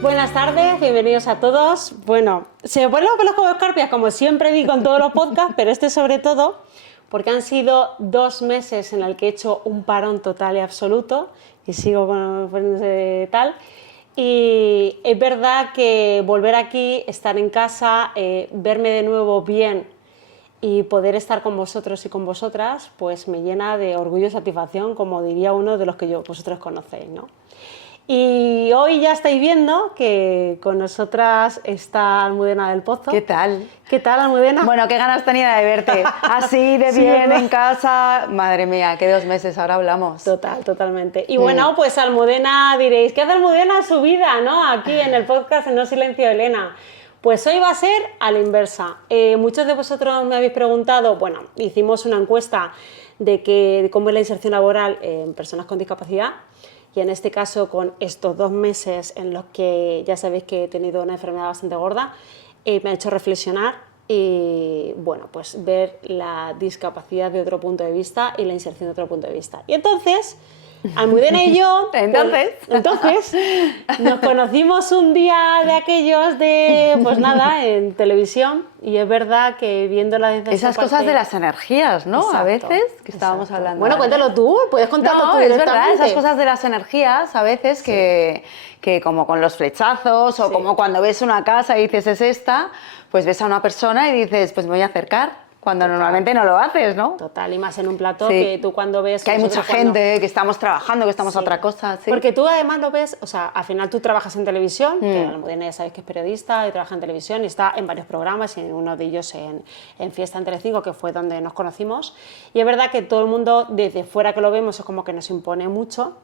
Buenas tardes, bienvenidos a todos. Bueno, se me ponen los pelos como escarpias, como siempre digo en todos los podcasts, pero este sobre todo porque han sido 2 meses en el que he hecho un parón total y absoluto y sigo poniéndose tal. Y es verdad que volver aquí, estar en casa, verme de nuevo bien y poder estar con vosotros y con vosotras, pues me llena de orgullo y satisfacción, como diría uno de los que vosotros conocéis, ¿no? Y hoy ya estáis viendo que con nosotras está Almudena del Pozo. ¿Qué tal? ¿Qué tal, Almudena? Bueno, qué ganas tenía de verte. Así, de Sí, bien, ¿verdad? en casa. Madre mía, qué 2 meses, ahora hablamos. Totalmente. Y bueno, pues Almudena, diréis, ¿qué hace Almudena en su vida, no? Aquí en el podcast en No Silencio Elena. Pues hoy va a ser a la inversa. Muchos de vosotros me habéis preguntado, bueno, hicimos una encuesta de cómo es la inserción laboral en personas con discapacidad. Y en este caso, con estos 2 meses en los que ya sabéis que he tenido una enfermedad bastante gorda, me ha hecho reflexionar y, bueno, pues ver la discapacidad de otro punto de vista y la inserción de otro punto de vista. Y entonces, Almudena y yo, entonces nos conocimos un día de aquellos de, pues nada, en televisión, y es verdad que viéndola desde Esas esa cosas parte... de las energías, ¿no? Exacto, a veces, que estábamos exacto. hablando. Bueno, cuéntalo tú, puedes contarlo No, tú es directamente. verdad, esas cosas de las energías, a veces que como con los flechazos o Sí. como cuando ves una casa y dices, es esta, pues ves a una persona y dices, pues me voy a acercar, cuando normalmente no lo haces, ¿no? Total, y más en un plató Sí. que tú cuando ves... Que hay mucha nosotros cuando- gente, que estamos trabajando, que estamos a Sí. otra cosa. Sí. Porque tú además lo ves, o sea, al final tú trabajas en televisión, que Almudena ya sabes que es periodista y trabaja en televisión y está en varios programas, y en uno de ellos en Fiesta en Telecinco, que fue donde nos conocimos. Y es verdad que todo el mundo, desde fuera que lo vemos, es como que nos impone mucho.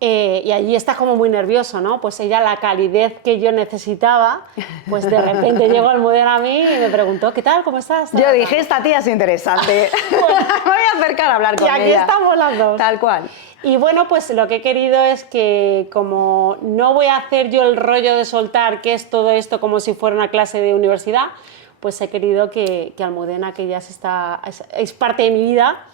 Y allí estás como muy nervioso, ¿no? Pues ella, la calidez que yo necesitaba, pues de repente llegó Almudena a mí y me preguntó, ¿qué tal? ¿Cómo estás? Yo dije, esta tía es interesante. Me voy a acercar a hablar con y aquí ella. estamos las dos. Tal cual. Y bueno, pues lo que he querido es que, como no voy a hacer yo el rollo de soltar qué es todo esto como si fuera una clase de universidad, pues he querido que Almudena, que ya es parte de mi vida,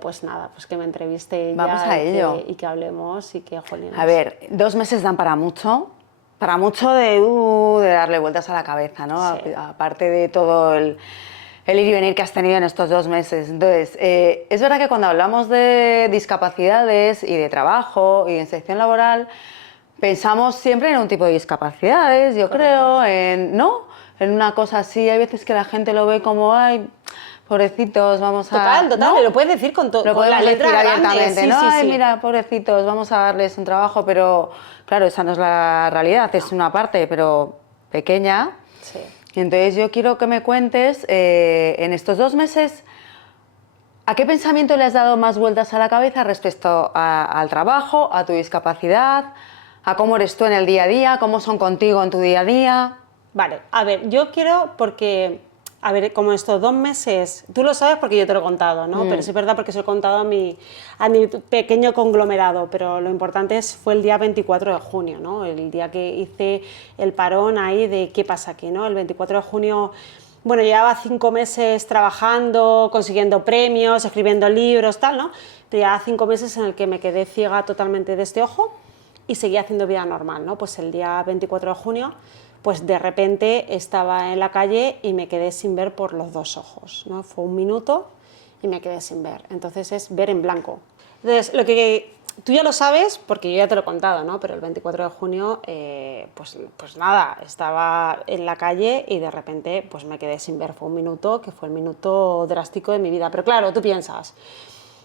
pues nada, pues que me entreviste ella. Vamos a ello. Y que hablemos y que, jolines. A ver, 2 meses dan para mucho de darle vueltas a la cabeza, ¿no? Sí. Aparte de todo el ir y venir que has tenido en estos 2 meses. Entonces, es verdad que cuando hablamos de discapacidades y de trabajo y de inserción laboral, pensamos siempre en un tipo de discapacidades, yo creo, ¿no? En una cosa así. Hay veces que la gente lo ve como, ay, pobrecitos, vamos a... Total, ¿no? y lo puedes decir con Lo con la podemos letra decir grande. abiertamente, Sí, ¿no? sí, Ay, sí. mira, pobrecitos, vamos a darles un trabajo, pero claro, esa no es la realidad, es una parte, pero pequeña. Sí. Y entonces yo quiero que me cuentes, en estos 2 meses, ¿a qué pensamiento le has dado más vueltas a la cabeza respecto al trabajo, a tu discapacidad, a cómo eres tú en el día a día, cómo son contigo en tu día a día? Vale, a ver, yo quiero porque, a ver, como estos 2 meses, tú lo sabes porque yo te lo he contado, ¿no? Pero sí es verdad porque se lo he contado a mi pequeño conglomerado, pero lo importante fue el día 24 de junio, ¿no? El día que hice el parón ahí de qué pasa aquí, ¿no? El 24 de junio, bueno, llevaba 5 meses trabajando, consiguiendo premios, escribiendo libros, tal, ¿no? Pero ya 5 meses en el que me quedé ciega totalmente de este ojo y seguía haciendo vida normal, ¿no? Pues el día 24 de junio, pues de repente estaba en la calle y me quedé sin ver por los 2 ojos, ¿no? Fue 1 minuto y me quedé sin ver. Entonces es ver en blanco. Entonces, lo que tú ya lo sabes, porque yo ya te lo he contado, ¿no? Pero el 24 de junio, pues nada, estaba en la calle y de repente pues me quedé sin ver. Fue 1 minuto, que fue el minuto drástico de mi vida. Pero claro, tú piensas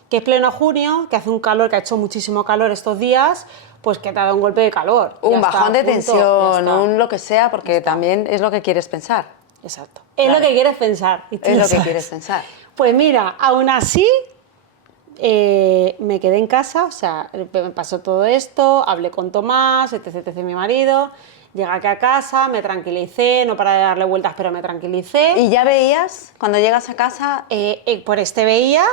que es pleno junio, que hace un calor, que ha hecho muchísimo calor estos días, pues que te ha dado un golpe de calor. Un Ya bajón está, de punto, tensión, ya está. un lo que sea, porque también es lo que quieres pensar. Exacto. Es Claro. lo que quieres pensar. Y tú Es lo que sabes. quieres pensar. Pues mira, aún así me quedé en casa, o sea, me pasó todo esto, hablé con Tomás, etc, mi marido, llegué aquí a casa, me tranquilicé, no para de darle vueltas, pero me tranquilicé. ¿Y ya veías, cuando llegas a casa, Por este veía,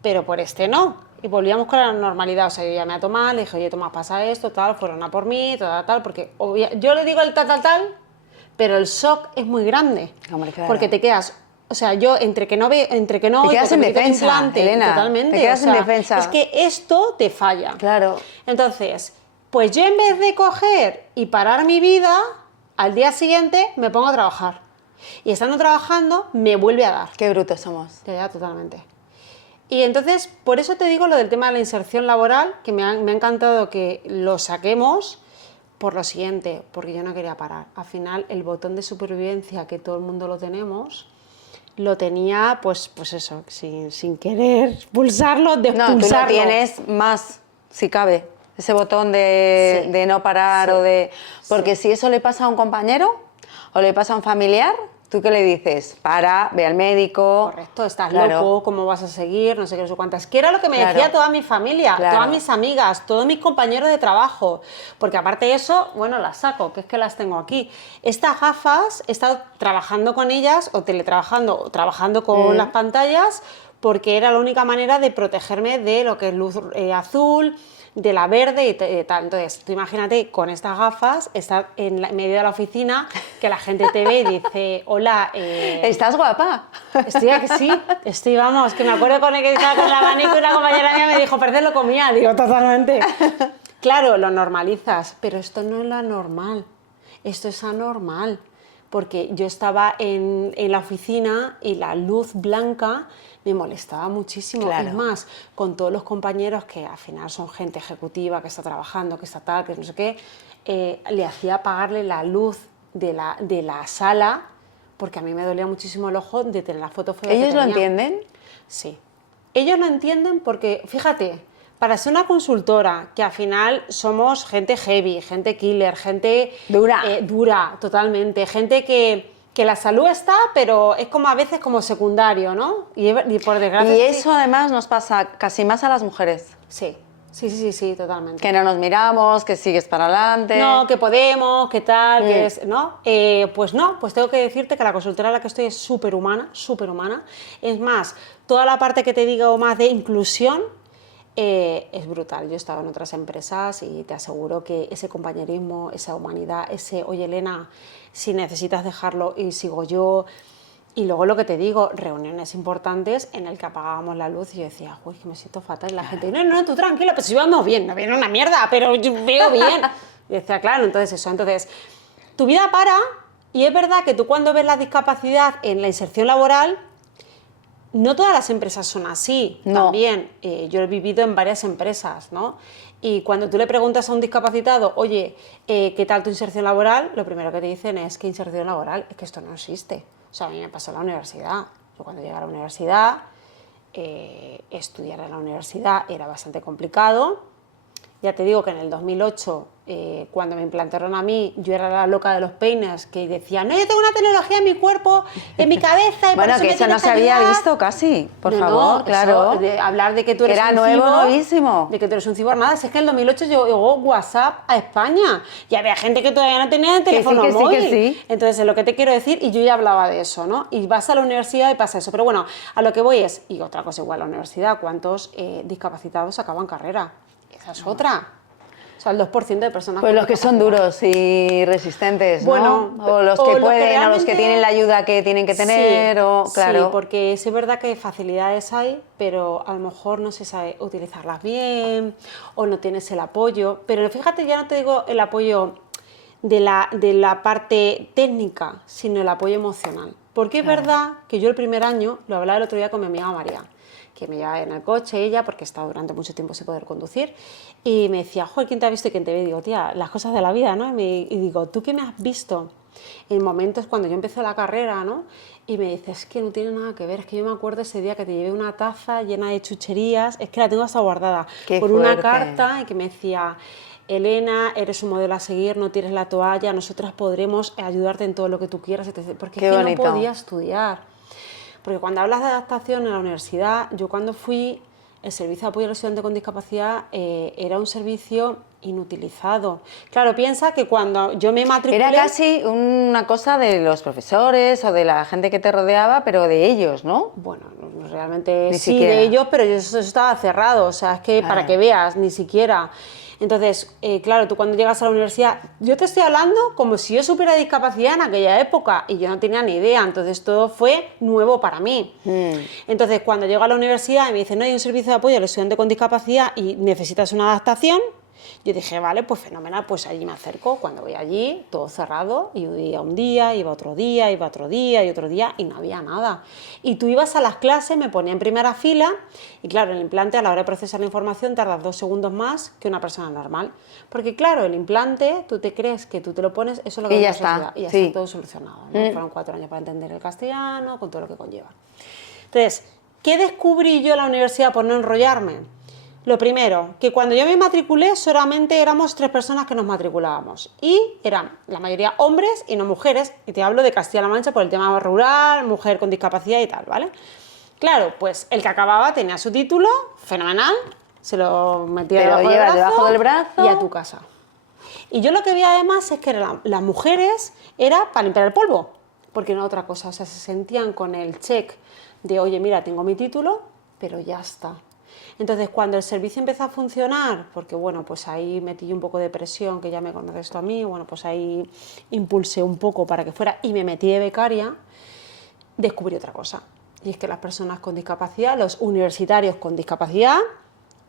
pero por este no. Y volvíamos con la normalidad, o sea, yo llamé a Tomás, le dije, oye, Tomás, pasa esto, tal, fueron a por mí, tal, porque yo le digo el tal, pero el shock es muy grande. Hombre, claro. Porque te quedas, o sea, yo entre que no veo, entre que no Te oigo, quedas que en me quito el defensa, implante, Elena, totalmente, te quedas o sea, en defensa. es que esto te falla. Claro. Entonces, Pues yo en vez de coger y parar mi vida, al día siguiente me pongo a trabajar. Y estando trabajando, me vuelve a dar. Qué brutos somos. Ya, totalmente. Y entonces, por eso te digo lo del tema de la inserción laboral, que me ha encantado que lo saquemos, por lo siguiente, porque yo no quería parar. Al final, el botón de supervivencia, que todo el mundo lo tenemos, lo tenía, pues eso, sin querer pulsarlo, No, despulsarlo. tú lo tienes más, si cabe, ese botón de no parar o de... Porque si eso le pasa a un compañero o le pasa a un familiar, ¿tú qué le dices? Para, ve al médico... Correcto, estás Claro. loco, ¿cómo vas a seguir? No sé qué, no sé cuántas. Que era lo que me Claro. decía toda mi familia, Claro. todas mis amigas, todos mis compañeros de trabajo. Porque aparte de eso, bueno, las saco, que es que las tengo aquí. Estas gafas, he estado trabajando con ellas, o teletrabajando, o trabajando con las pantallas, porque era la única manera de protegerme de lo que es luz azul, de la verde y tal. Entonces, tú imagínate con estas gafas, estar en medio de la oficina, que la gente te ve y dice, hola... ¿Estás guapa? Estoy aquí, sí, estoy, vamos, que me acuerdo con el que estaba con el abanico y una compañera mía me dijo, parece lo comía, digo, totalmente. Claro, lo normalizas, pero esto no es lo normal, esto es anormal, porque yo estaba en la oficina y la luz blanca me molestaba muchísimo. Claro. Es más, con todos los compañeros que al final son gente ejecutiva, que está trabajando, que está tal, que no sé qué, le hacía apagarle la luz de la sala, porque a mí me dolía muchísimo el ojo de tener la foto fea. ¿Ellos que lo tenía. entienden? Sí. Ellos lo entienden porque, fíjate, para ser una consultora, que al final somos gente heavy, gente killer, gente... Dura. Dura, totalmente. Gente que la salud está, pero es como a veces como secundario, ¿no? Y por desgracia... Y sí. eso además nos pasa casi más a las mujeres. Sí, totalmente. Que no nos miramos, que sigues para adelante. No, que podemos, que tal, que es, ¿no? Pues tengo que decirte que la consultora en la que estoy es súper humana, súper humana. Es más, toda la parte que te digo más de inclusión es brutal. Yo he estado en otras empresas y te aseguro que ese compañerismo, esa humanidad, ese, oye Elena, si necesitas dejarlo y sigo yo... Y luego lo que te digo, reuniones importantes en el que apagábamos la luz y yo decía, uy, que me siento fatal. Y la gente, no, tú tranquila, pues si vamos bien, no viene una mierda, pero yo veo bien. Y decía, claro, entonces tu vida para, y es verdad que tú cuando ves la discapacidad en la inserción laboral, no todas las empresas son así, No. también. Yo he vivido en varias empresas, ¿no? Y cuando tú le preguntas a un discapacitado, oye, ¿qué tal tu inserción laboral? Lo primero que te dicen es que inserción laboral, es que esto no existe. O sea, a mí me pasó en la universidad. Yo cuando llegué a la universidad, estudiar en la universidad era bastante complicado. Ya te digo que en el 2008, cuando me implantaron a mí, yo era la loca de los peines, que decía, no, yo tengo una tecnología en mi cuerpo, en mi cabeza, y Bueno, por eso que me eso no tienes se que había ayudar". visto casi, por No, favor, eso, claro. de hablar de que tú eres Era un nuevo, cibor, novísimo. de que tú eres un cibor, nada, si es que en el 2008 llegó WhatsApp a España y había gente que todavía no tenía teléfono que sí, móvil. que sí. Entonces, es lo que te quiero decir, y yo ya hablaba de eso, ¿no? Y vas a la universidad y pasa eso. Pero bueno, a lo que voy es, y otra cosa igual, la universidad, ¿cuántos discapacitados acaban carrera? Esa es otra. O sea, el 2% de personas Pues con los que son discapacidad. duros y resistentes, ¿no? Bueno, o los o que los que pueden, o los que realmente- tienen la ayuda que tienen que tener, o claro. Sí, porque sí es verdad que facilidades hay, pero a lo mejor no se sabe utilizarlas bien o no tienes el apoyo. Pero fíjate, ya no te digo el apoyo de la parte técnica, sino el apoyo emocional. Porque es verdad que yo el primer año, lo hablaba el otro día con mi amiga María, que me llevaba en el coche ella, porque he estado durante mucho tiempo sin poder conducir, y me decía, joder, ¿quién te ha visto y quién te ve? Y digo, tía, las cosas de la vida, ¿no? Y digo, ¿tú qué me has visto en momentos cuando yo empecé la carrera, ¿no? Y me dice, es que no tiene nada que ver, es que yo me acuerdo ese día que te llevé una taza llena de chucherías, es que la tengo hasta guardada, Qué por una fuerte. carta, y que me decía, Elena, eres un modelo a seguir, no tires la toalla, nosotras podremos ayudarte en todo lo que tú quieras, etc. Porque Qué es que bonito. no podía estudiar. Porque cuando hablas de adaptación en la universidad, yo cuando fui, el servicio de apoyo al estudiante con discapacidad era un servicio inutilizado. Claro, piensa que cuando yo me matriculé... Era casi una cosa de los profesores o de la gente que te rodeaba, pero de ellos, ¿no? Bueno, realmente Ni sí siquiera. de ellos, pero eso estaba cerrado, o sea, es que para Claro. que veas, ni siquiera. Entonces, claro, tú cuando llegas a la universidad, yo te estoy hablando como si yo supiera discapacidad en aquella época y yo no tenía ni idea, entonces todo fue nuevo para mí. Entonces, cuando llego a la universidad y me dicen, no hay un servicio de apoyo al estudiante con discapacidad y necesitas una adaptación, Yo dije, vale, pues fenomenal, pues allí me acerco. Cuando voy allí, todo cerrado, y yo iba un día, iba otro día, iba otro día y otro día, y no había nada. Y tú ibas a las clases, me ponía en primera fila, y claro, el implante a la hora de procesar la información tardas 2 segundos más que una persona normal. Porque claro, el implante, tú te crees que tú te lo pones, eso es lo que Y es ya la está, sociedad, y ya sí. está todo solucionado, ¿no? Fueron 4 años para entender el castellano, con todo lo que conlleva. Entonces, ¿qué descubrí yo en la universidad por no enrollarme? Lo primero, que cuando yo me matriculé solamente éramos 3 personas que nos matriculábamos y eran la mayoría hombres y no mujeres, y te hablo de Castilla-La Mancha por el tema rural, mujer con discapacidad y tal, ¿vale? Claro, pues el que acababa tenía su título, fenomenal, se lo metía debajo del brazo y a tu casa. Y yo lo que vi además es que las mujeres era para limpiar el polvo, porque no era otra cosa, o sea, se sentían con el check de, oye, mira, tengo mi título, pero ya está. Entonces, cuando el servicio empezó a funcionar, porque bueno, pues ahí metí un poco de presión, que ya me conoces tú a mí, bueno, pues ahí impulsé un poco para que fuera y me metí de becaria, descubrí otra cosa. Y es que las personas con discapacidad, los universitarios con discapacidad,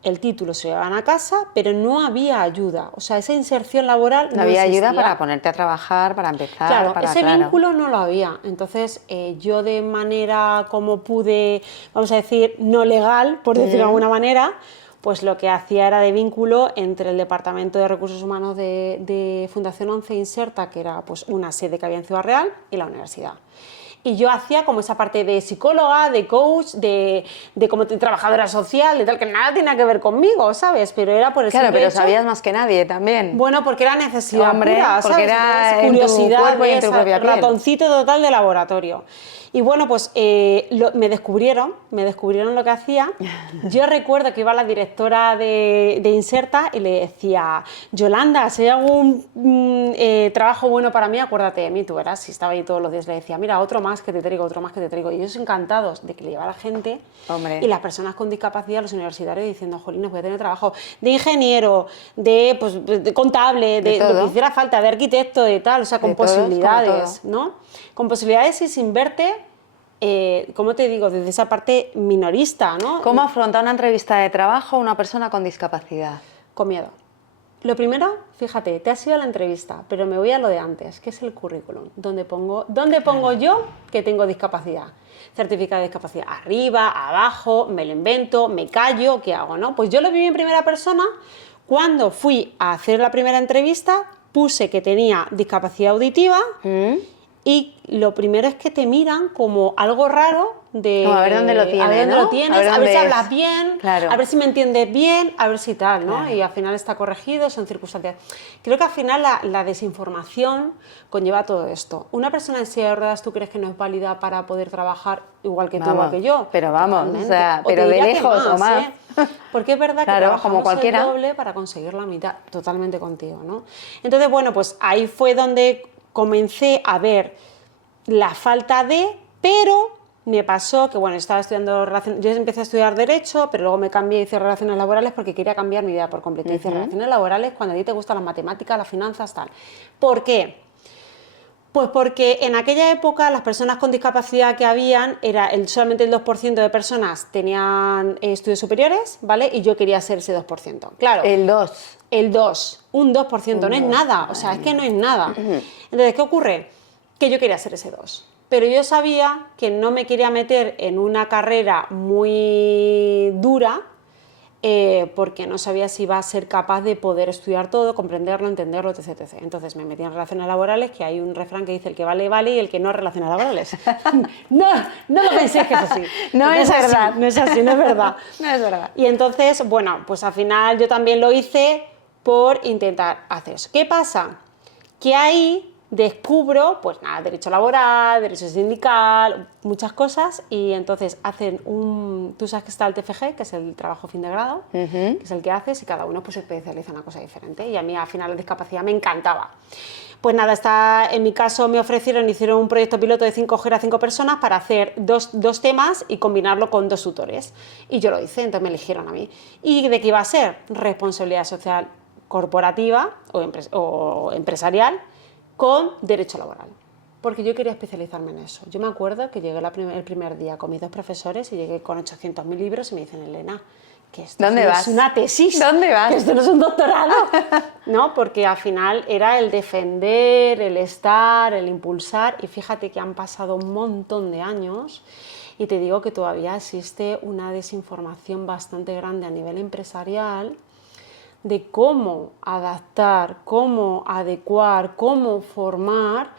el título se llevaban a casa, pero no había ayuda. O sea, esa inserción laboral no había existía. ayuda para ponerte a trabajar, para empezar. Claro, para, ese vínculo no lo había. Entonces, yo de manera como pude, vamos a decir, no legal, por decirlo de alguna manera, pues lo que hacía era de vínculo entre el Departamento de Recursos Humanos de Fundación 11 Inserta, que era pues una sede que había en Ciudad Real, y la universidad. Y yo hacía como esa parte de psicóloga, de coach, de como trabajadora social, de tal, que nada tenía que ver conmigo, ¿sabes? Pero era por el Claro, simple pero hecho, sabías más que nadie también. bueno, porque era necesidad Hombre, pura, porque ¿sabes? era Entonces, en tu curiosidad, cuerpo y en tu esa, propia piel. ratoncito total de laboratorio. Y bueno, pues me descubrieron lo que hacía. Yo recuerdo que iba la directora de Inserta y le decía, Yolanda, si hay algún trabajo bueno para mí, acuérdate de mí, tú verás, si estaba ahí todos los días, le decía, mira, otro más que te traigo, otro más que te traigo. Y ellos encantados de que le llevara gente. Hombre. Y las personas con discapacidad, los universitarios, diciendo, jolines, voy a tener trabajo de ingeniero, de contable, de lo que hiciera falta, de arquitecto, de tal, o sea, con posibilidades, ¿no? Con posibilidades y sin verte, ¿cómo te digo? Desde esa parte minorista, ¿no? ¿Cómo afronta una entrevista de trabajo una persona con discapacidad? Con miedo. Lo primero, fíjate, te has ido a la entrevista, pero me voy a lo de antes, que es el currículum. ¿Dónde pongo yo que tengo discapacidad? Certificado de discapacidad arriba, abajo, me lo invento, me callo, ¿qué hago, no? Pues yo lo viví en primera persona. Cuando fui a hacer la primera entrevista, puse que tenía discapacidad auditiva y lo primero es que te miran como algo raro de... Como a ver dónde lo tienes, a ver dónde ¿no? lo tienes, a ver si hablas es. bien, Claro. a ver si me entiendes bien, a ver si tal, ¿no? Claro. Y al final está corregido, son circunstancias. Creo que al final la desinformación conlleva todo esto. Una persona en silla de ruedas, ¿tú crees que no es válida para poder trabajar igual que tú, igual que yo? Pero vamos, Totalmente. o sea, O te pero de diría que lejos o más. Porque es verdad que Claro, trabajamos como cualquiera. el doble para conseguir la mitad, totalmente contigo, ¿no? Entonces, bueno, pues ahí fue donde comencé a ver la falta de, pero me pasó que, bueno, estaba estudiando yo empecé a estudiar Derecho, pero luego me cambié y hice Relaciones Laborales porque quería cambiar mi vida por completo. Hice Relaciones Laborales cuando a ti te gustan las matemáticas, las finanzas, tal. ¿Por qué? Pues porque en aquella época las personas con discapacidad que habían, solamente el 2% de personas tenían estudios superiores, ¿vale? Y yo quería ser ese 2%. Claro. El 2. El 2, un 2%, no es nada, o sea, es que no es nada. Entonces, ¿qué ocurre? Que yo quería ser ese 2. Pero yo sabía que no me quería meter en una carrera muy dura porque no sabía si iba a ser capaz de poder estudiar todo, comprenderlo, entenderlo, etc, etc. Entonces me metí en relaciones laborales, que hay un refrán que dice el que vale, vale y el que no, relaciones laborales. No lo penséis que es así. No es verdad. Así, no es así, no es verdad. No es verdad. Y entonces, bueno, pues al final yo también lo hice por intentar hacer eso. ¿Qué pasa? Que ahí descubro, pues nada, derecho laboral, derecho sindical, muchas cosas, y entonces hacen tú sabes que está el TFG, que es el trabajo fin de grado, que es el que haces, y cada uno pues se especializa en una cosa diferente, y a mí al final la discapacidad me encantaba. Pues nada, en mi caso hicieron un proyecto piloto de 5 personas para hacer dos temas y combinarlo con 2 tutores, y yo lo hice, entonces me eligieron a mí. ¿Y de qué iba a ser? Responsabilidad social corporativa o empresarial, con derecho laboral, porque yo quería especializarme en eso. Yo me acuerdo que llegué el primer día con mis 2 profesores y llegué con 800.000 libros y me dicen, Elena, que esto ¿Dónde no vas? es una tesis, ¿Dónde vas? que esto no es un doctorado, ¿no? Porque al final era el defender, el estar, el impulsar, y fíjate que han pasado un montón de años y te digo que todavía existe una desinformación bastante grande a nivel empresarial de cómo adaptar, cómo adecuar, cómo formar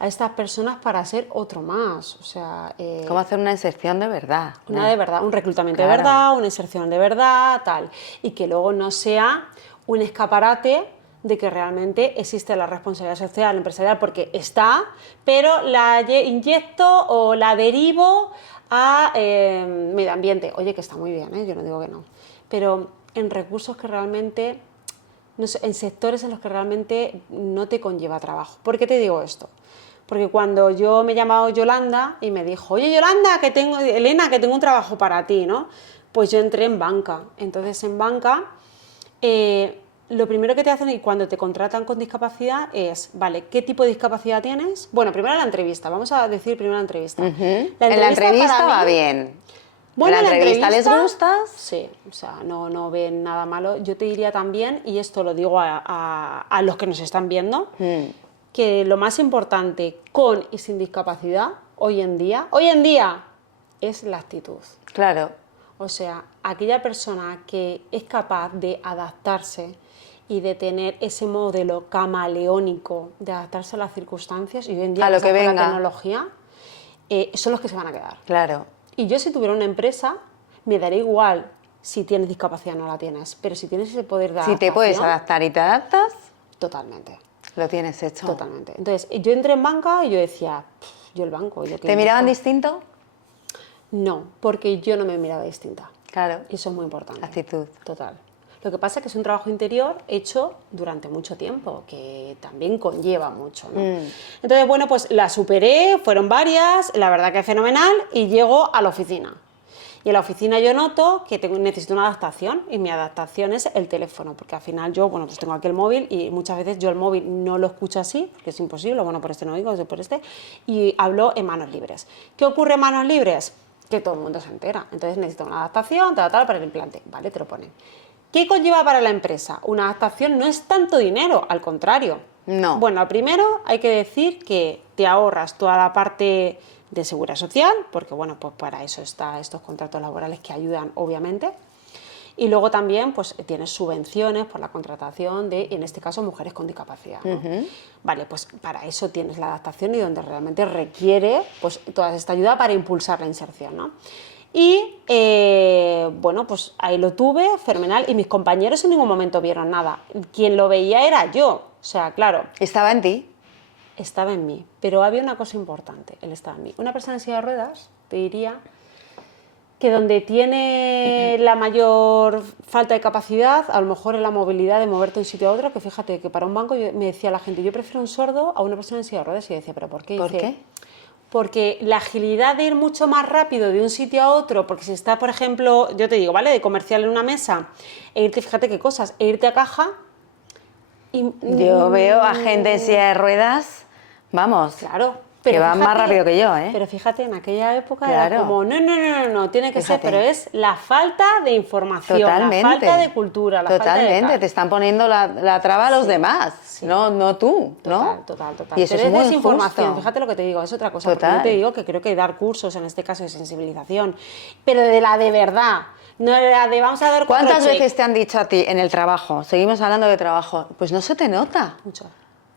a estas personas para ser otro más. O sea, ¿Cómo hacer una inserción de verdad? una de verdad, un reclutamiento Claro. de verdad, una inserción de verdad, tal. Y que luego no sea un escaparate de que realmente existe la responsabilidad social empresarial, porque está, pero la inyecto o la derivo a medio ambiente. Oye, que está muy bien, ¿eh? Yo no digo que no. Pero en recursos que realmente, no sé, en sectores en los que realmente no te conlleva trabajo. ¿Por qué te digo esto? Porque cuando yo me he llamado Yolanda y me dijo, oye Yolanda, Elena, que tengo un trabajo para ti, ¿no? Pues yo entré en banca. Entonces en banca, lo primero que te hacen y cuando te contratan con discapacidad es, vale, ¿qué tipo de discapacidad tienes? Bueno, primero la entrevista, vamos a decir primero la entrevista. En la entrevista para va mí, bien. bueno, ¿En la entrevista les gustas? Sí, o sea, no ven nada malo. Yo te diría también, y esto lo digo a los que nos están viendo, que lo más importante con y sin discapacidad hoy en día, es la actitud. Claro. O sea, aquella persona que es capaz de adaptarse y de tener ese modelo camaleónico de adaptarse a las circunstancias y hoy en día A lo gracias que por venga. la tecnología, son los que se van a quedar. Claro. Y yo si tuviera una empresa, me daría igual si tienes discapacidad o no la tienes, pero si tienes ese poder de Si te puedes adaptación, adaptar y te adaptas, totalmente, lo tienes hecho. totalmente. Entonces, yo entré en banca y yo decía, yo el banco, ¿yo qué ¿Te miraban busco? distinto? No, porque yo no me miraba distinta. Claro. Y eso es muy importante. Actitud. Total. Lo que pasa es que es un trabajo interior hecho durante mucho tiempo, que también conlleva mucho, ¿no? Entonces, bueno, pues la superé, fueron varias, la verdad que es fenomenal, y llego a la oficina. Y en la oficina yo noto que necesito una adaptación, y mi adaptación es el teléfono, porque al final yo, bueno, pues tengo aquí el móvil, y muchas veces yo el móvil no lo escucho así, porque es imposible, bueno, por este no digo, por este, y hablo en manos libres. ¿Qué ocurre en manos libres? Que todo el mundo se entera. Entonces necesito una adaptación, tal, para el implante, ¿vale? Te lo ponen. ¿Qué conlleva para la empresa? Una adaptación no es tanto dinero, al contrario. No. Bueno, primero hay que decir que te ahorras toda la parte de seguridad social, porque bueno, pues para eso están estos contratos laborales que ayudan, obviamente. Y luego también pues tienes subvenciones por la contratación de, en este caso, mujeres con discapacidad, ¿no? Vale, pues para eso tienes la adaptación y donde realmente requiere pues toda esta ayuda para impulsar la inserción, ¿no? Y bueno, pues ahí lo tuve, fenomenal, y mis compañeros en ningún momento vieron nada. Quien lo veía era yo, o sea, claro, ¿Estaba en ti? estaba en mí, pero había una cosa importante, él estaba en mí. Una persona en silla de ruedas, te diría, que donde tiene la mayor falta de capacidad, a lo mejor en la movilidad de moverte de un sitio a otro, que fíjate que para un banco me decía la gente, yo prefiero un sordo a una persona en silla de ruedas, y yo decía, ¿pero por qué? ¿Por qué? Porque la agilidad de ir mucho más rápido de un sitio a otro, porque si está, por ejemplo, yo te digo, ¿vale? De comercial en una mesa, e irte, fíjate qué cosas, e irte a caja. Yo veo a gente en silla de ruedas, vamos, Claro. que van más rápido que yo, ¿eh? Pero fíjate, en aquella época Claro. era como, no, tiene que ser, Fíjate. pero es la falta de información, Totalmente. la falta de cultura, la falta de Totalmente, tal. te están poniendo la traba a los demás, sí. no tú, ¿no? Total. Y eso Pero es muy desinformación, injusto. fíjate lo que te digo, es otra cosa. Total. Porque yo te digo que creo que dar cursos, en este caso de sensibilización, pero de la de verdad, no de la de vamos a dar cuatro ¿Cuántas cheques. veces te han dicho a ti en el trabajo, seguimos hablando de trabajo, pues no se te nota?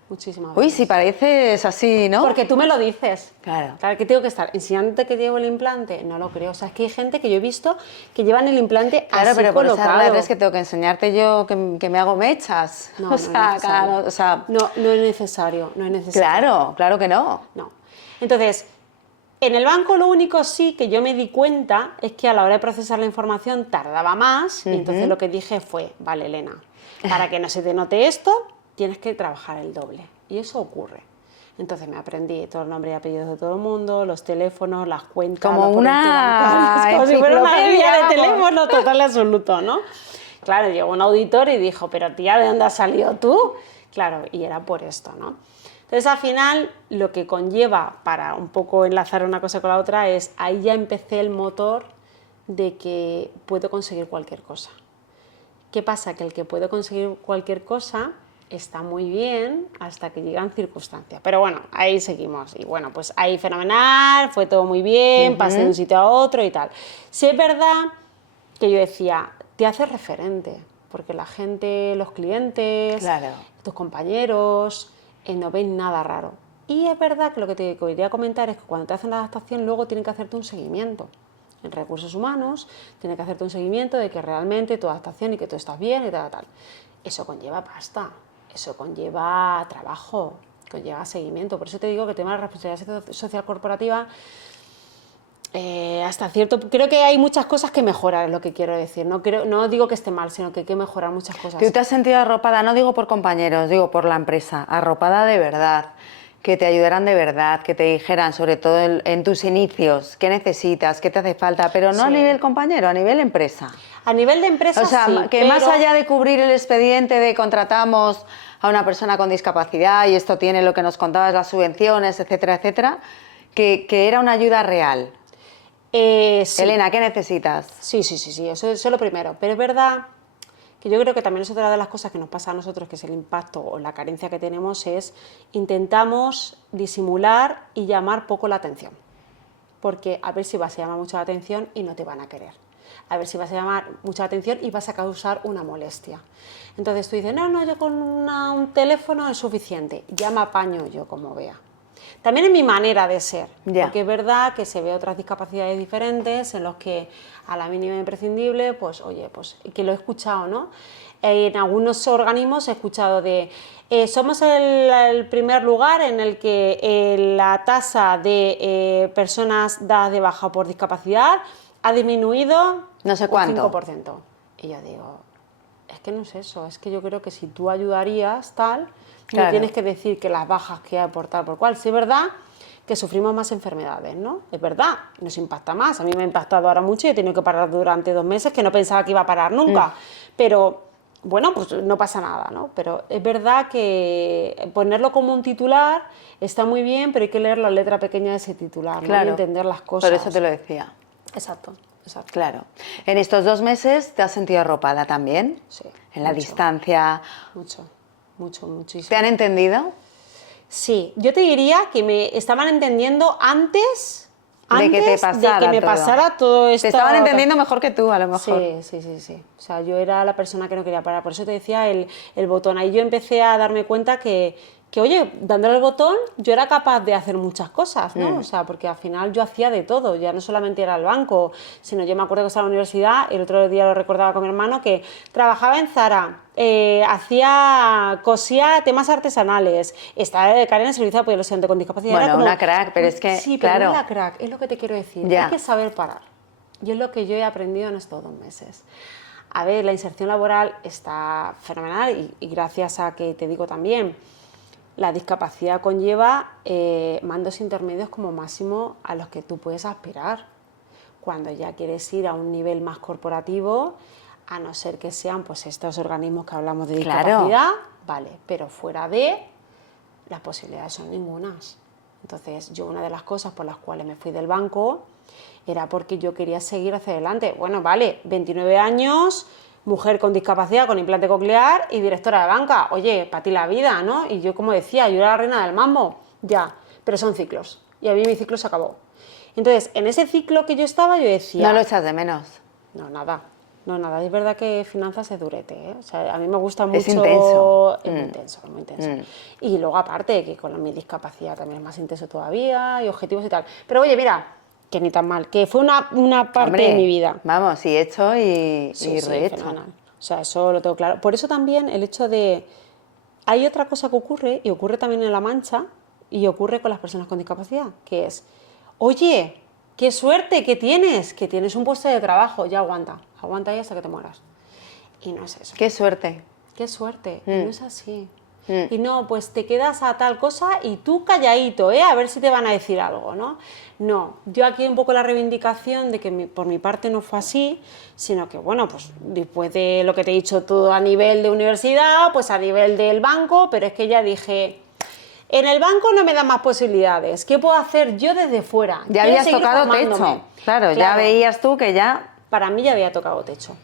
Muchísimas Uy, veces. si pareces así, ¿no? Porque tú me lo dices. Claro. Claro, que tengo que estar enseñándote que llevo el implante. No lo creo. O sea, es que hay gente que yo he visto que llevan el implante Claro, así pero por colocado. esas redes que tengo que enseñarte yo que me hago mechas. No, o no es sea, necesario. o sea, No es necesario, no es necesario. claro que no. No. Entonces, en el banco lo único sí que yo me di cuenta es que a la hora de procesar la información tardaba más, y entonces lo que dije fue, vale, Elena, para que no se te note esto, tienes que trabajar el doble. Y eso ocurre. Entonces me aprendí todo el nombre y apellidos de todo el mundo, los teléfonos, las cuentas, Como los productos una bancarios, como si fuera una enciclopedia, guía de vamos. teléfono total y absoluto, ¿no? Claro, llegó un auditor y dijo, pero tía, ¿de dónde has salido tú? Claro, y era por esto, ¿no? Entonces, al final, lo que conlleva, para un poco enlazar una cosa con la otra, es ahí ya empecé el motor de que puedo conseguir cualquier cosa. ¿Qué pasa? Que el que puede conseguir cualquier cosa está muy bien hasta que llegan circunstancias. Pero bueno, ahí seguimos. Y bueno, pues ahí fenomenal, fue todo muy bien, pasé de un sitio a otro y tal. Sí es verdad que yo decía, te haces referente, porque la gente, los clientes, Claro. tus compañeros, no ven nada raro. Y es verdad que lo que te quería comentar es que cuando te hacen la adaptación luego tienen que hacerte un seguimiento. En recursos humanos tienen que hacerte un seguimiento de que realmente tu adaptación y que tú estás bien y tal, tal. Eso conlleva pasta, eso conlleva trabajo, conlleva seguimiento. Por eso te digo que el tema de la responsabilidad social corporativa, hasta cierto... Creo que hay muchas cosas que mejorar, es lo que quiero decir. No digo que esté mal, sino que hay que mejorar muchas cosas. ¿Tú te has sentido arropada? No digo por compañeros, digo por la empresa. Arropada de verdad. Que te ayudaran de verdad, que te dijeran, sobre todo en tus inicios, qué necesitas, qué te hace falta, pero no Sí. a nivel compañero, a nivel empresa. A nivel de empresa, O sea, sí, que pero... más allá de cubrir el expediente de contratamos a una persona con discapacidad y esto tiene lo que nos contabas, las subvenciones, etcétera, etcétera, que era una ayuda real. sí. Elena, ¿qué necesitas? Sí, eso es lo primero. Pero es verdad que yo creo que también es otra de las cosas que nos pasa a nosotros, que es el impacto o la carencia que tenemos, es intentamos disimular y llamar poco la atención. Porque a ver si vas a llamar mucha la atención y no te van a querer. A ver si vas a llamar mucha atención y vas a causar una molestia. Entonces tú dices, no, yo con un teléfono es suficiente. Ya me apaño yo como vea. También es mi manera de ser, porque es verdad que se ve otras discapacidades diferentes en los que a la mínima imprescindible, pues oye, pues que lo he escuchado, ¿no? En algunos organismos he escuchado de somos el primer lugar en el que la tasa de personas dadas de baja por discapacidad ha disminuido no sé cuánto. un 5%. Y yo digo, es que no es eso, es que yo creo que si tú ayudarías tal... Claro. No tienes que decir que las bajas que hay por tal por cual. Sí es verdad que sufrimos más enfermedades, ¿no? Es verdad, nos impacta más. A mí me ha impactado ahora mucho y he tenido que parar durante 2 meses que no pensaba que iba a parar nunca. Pero, bueno, pues no pasa nada, ¿no? Pero es verdad que ponerlo como un titular está muy bien, pero hay que leer la letra pequeña de ese titular, ¿no? Claro. Y entender las cosas. Por eso te lo decía. Exacto. Claro. En estos 2 meses te has sentido arropada también. Sí. En la distancia. Muchísimo. ¿Te han entendido? Sí, yo te diría que me estaban entendiendo antes de que te pasara todo esto. Te estaban entendiendo mejor que tú, a lo mejor. Sí. O sea, yo era la persona que no quería parar. Por eso te decía el botón. Ahí yo empecé a darme cuenta que, oye, dándole el botón, yo era capaz de hacer muchas cosas, ¿no? O sea, porque al final yo hacía de todo, ya no solamente era el banco, sino yo me acuerdo que estaba en la universidad, el otro día lo recordaba con mi hermano, que trabajaba en Zara, cosía temas artesanales, estaba de becaria en el servicio de apoyo a los estudiantes con discapacidad. Bueno, era como, una crack, pero es que, sí, claro. pero no era crack, es lo que te quiero decir, Ya. hay que saber parar. Y es lo que yo he aprendido en estos 2 meses. A ver, la inserción laboral está fenomenal y gracias a que te digo también, la discapacidad conlleva mandos intermedios como máximo a los que tú puedes aspirar. Cuando ya quieres ir a un nivel más corporativo, a no ser que sean pues estos organismos que hablamos de discapacidad, Claro. vale, pero fuera de, las posibilidades son ningunas. Entonces, yo una de las cosas por las cuales me fui del banco era porque yo quería seguir hacia adelante. Bueno, vale, 29 años... mujer con discapacidad, con implante coclear y directora de banca. Oye, para ti la vida, ¿no? Y yo, como decía, yo era la reina del mambo. Ya, pero son ciclos. Y a mí mi ciclo se acabó. Entonces, en ese ciclo que yo estaba, yo decía... ¿No lo echas de menos? No, nada. Es verdad que finanzas es durete, ¿eh? O sea, a mí me gusta mucho... Es intenso. Es muy intenso. Y luego, aparte, que con mi discapacidad también es más intenso todavía, y objetivos y tal. Pero oye, mira... que ni tan mal, que fue una parte de mi vida. Vamos, y hecho y Sí, rehecho. fenomenal. O sea, eso lo tengo claro. Por eso también el hecho de... Hay otra cosa que ocurre, y ocurre también en La Mancha, y ocurre con las personas con discapacidad, que es, oye, qué suerte que tienes un puesto de trabajo, ya aguanta ahí hasta que te mueras. Y no es eso. Qué suerte. Qué suerte, y no es así. Y no, pues te quedas a tal cosa y tú calladito, a ver si te van a decir algo, ¿no? No, yo aquí un poco la reivindicación de que por mi parte no fue así, sino que, bueno, pues después de lo que te he dicho todo a nivel de universidad, pues a nivel del banco, pero es que ya dije, en el banco no me dan más posibilidades, ¿qué puedo hacer yo desde fuera? Ya Quiero habías seguir tocado formándome. techo, claro, ya veías tú que ya... para mí ya había tocado techo.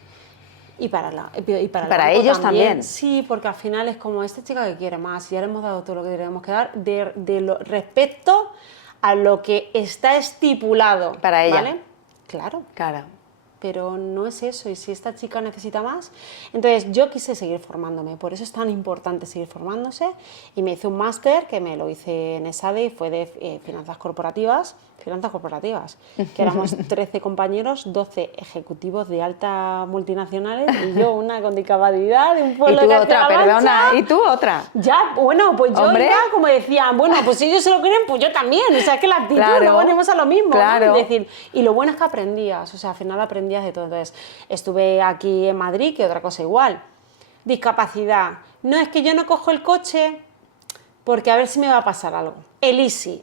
Y para el para banco ellos también. Sí, porque al final es como esta chica que quiere más, ya le hemos dado todo lo que tenemos que dar respecto a lo que está estipulado. Para ella. ¿Vale? Claro. Claro. Pero no es eso, y si esta chica necesita más, entonces yo quise seguir formándome, por eso es tan importante seguir formándose, y me hice un máster que me lo hice en ESADE y fue de finanzas corporativas, que éramos 13 compañeros, 12 ejecutivos de alta multinacionales y yo una con discapacidad de un pueblo Y tú de otra, Castilla-La Mancha. perdona, y tú otra. Ya, bueno, pues yo Hombre. ya como decían, bueno, pues si ellos se lo creen, pues yo también, o sea, es que la actitud, Claro, luego venimos a lo mismo, claro. ¿no? Es decir, y lo bueno es que aprendías, o sea, al final aprendías de todo. Entonces, estuve aquí en Madrid, que otra cosa igual. Discapacidad. No, es que yo no cojo el coche porque a ver si me va a pasar algo. El easy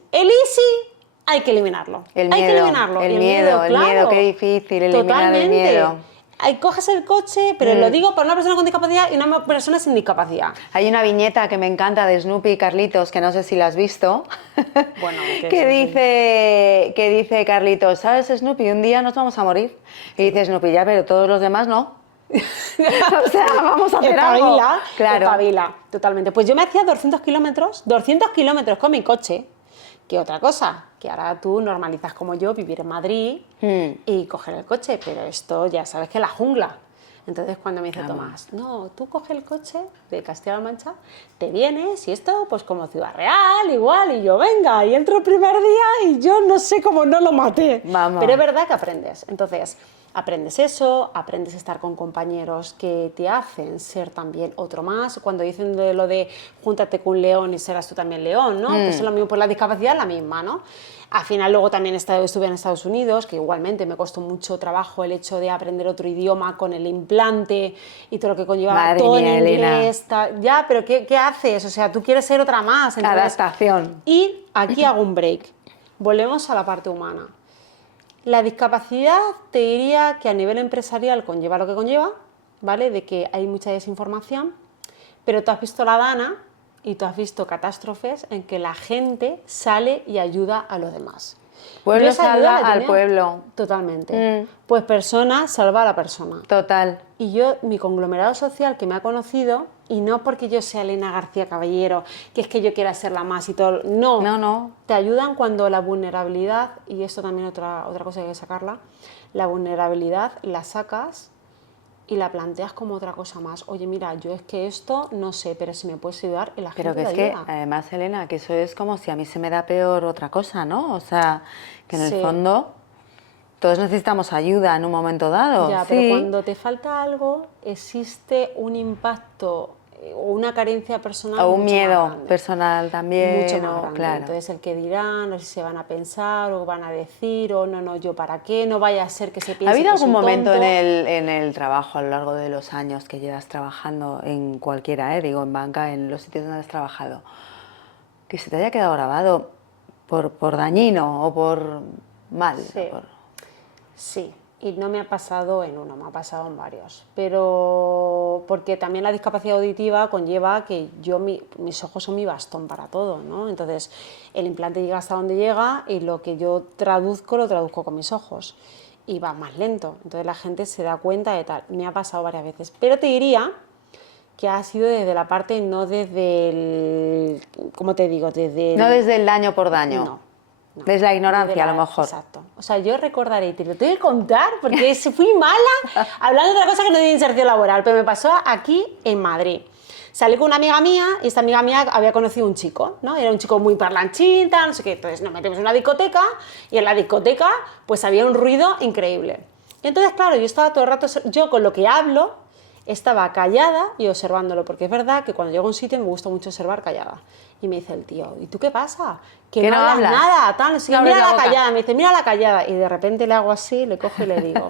hay que eliminarlo. El Hay que miedo, eliminarlo. el Y miedo, claro, qué difícil eliminar el miedo. Ahí coges el coche, pero lo digo para una persona con discapacidad y una persona sin discapacidad. Hay una viñeta que me encanta de Snoopy y Carlitos, que no sé si la has visto, Bueno, que dice Carlitos, ¿sabes, Snoopy? Un día nos vamos a morir. Y dice Snoopy, ya, pero todos los demás no. O sea, vamos a hacer algo. Claro. Espabila, totalmente. Pues yo me hacía 200 kilómetros con mi coche, que otra cosa, que ahora tú normalizas como yo vivir en Madrid y coger el coche, pero esto ya sabes que es la jungla. Entonces cuando me dice Tomás, no, tú coges el coche de Castilla-La Mancha, te vienes y esto pues como Ciudad Real, igual, y yo venga, y entro el primer día y yo no sé cómo no lo maté. Vamos. Pero es verdad que aprendes. Entonces, aprendes eso, aprendes a estar con compañeros que te hacen ser también otro más. Cuando dicen de lo de júntate con un león y serás tú también león, ¿no? Pues es lo mismo, pues la discapacidad es la misma, ¿no? Al final luego también estuve en Estados Unidos, que igualmente me costó mucho trabajo el hecho de aprender otro idioma con el implante y todo lo que conllevaba, Madre todo mía, en Elena. inglés. Ya, pero ¿qué haces? O sea, tú quieres ser otra más. Entonces, Adaptación. y aquí hago un break. Volvemos a la parte humana. La discapacidad te diría que a nivel empresarial conlleva lo que conlleva, ¿vale? De que hay mucha desinformación, pero tú has visto la Dana y tú has visto catástrofes en que la gente sale y ayuda a los demás. Pueblo Yo esa ayuda salva la al tenía pueblo. Totalmente. Pues persona salva a la persona. Total. Y yo, mi conglomerado social que me ha conocido, y no porque yo sea Elena García Caballero, que es que yo quiera ser la más y todo, no. No. Te ayudan cuando la vulnerabilidad, y esto también otra cosa que hay que sacarla, la vulnerabilidad la sacas y la planteas como otra cosa más. Oye, mira, yo es que esto no sé, pero si me puedes ayudar, la gente Pero que te es que, ayuda. además, Elena, que eso es como si a mí se me da peor otra cosa, ¿no? O sea, que en el Sí. fondo todos necesitamos ayuda en un momento dado. Ya, sí. pero cuando te falta algo, existe un impacto o una carencia personal O un mucho más miedo grande. personal también. Mucho más o- grande. Claro. Entonces el que dirán, no sé si se van a pensar o van a decir, o no, yo para qué, no vaya a ser que se piense ¿Ha habido que es algún un momento tonto. en el trabajo a lo largo de los años que llevas trabajando en cualquiera, digo, en banca, en los sitios donde has trabajado, que se te haya quedado grabado por dañino o por mal? Sí. por- Sí, y no me ha pasado en uno, me ha pasado en varios. Pero porque también la discapacidad auditiva conlleva que mis ojos son mi bastón para todo, ¿no? Entonces el implante llega hasta donde llega y lo que yo traduzco lo traduzco con mis ojos y va más lento. Entonces la gente se da cuenta de tal. Me ha pasado varias veces. Pero te diría que ha sido desde la parte, no desde el, ¿cómo te digo? Desde No desde el daño por daño. No. Desde la ignorancia, Desde a lo mejor. Exacto. O sea, yo recordaré, y te lo tengo que contar, porque fui mala hablando de otra cosa que no tiene inserción laboral, pero me pasó aquí en Madrid. Salí con una amiga mía y esta amiga mía había conocido un chico, ¿no? Era un chico muy parlanchín, tal, no sé qué. Entonces nos metimos en una discoteca y en la discoteca pues había un ruido increíble. Y entonces, claro, yo estaba todo el rato, yo con lo que hablo, estaba callada y observándolo, porque es verdad que cuando llego a un sitio me gusta mucho observar callada. Y me dice el tío, ¿y tú qué pasa? Que no hablas nada, tal, no sé qué. No abres Mira la la boca. callada, me dice, mira la callada. Y de repente le hago así, le cojo y le digo,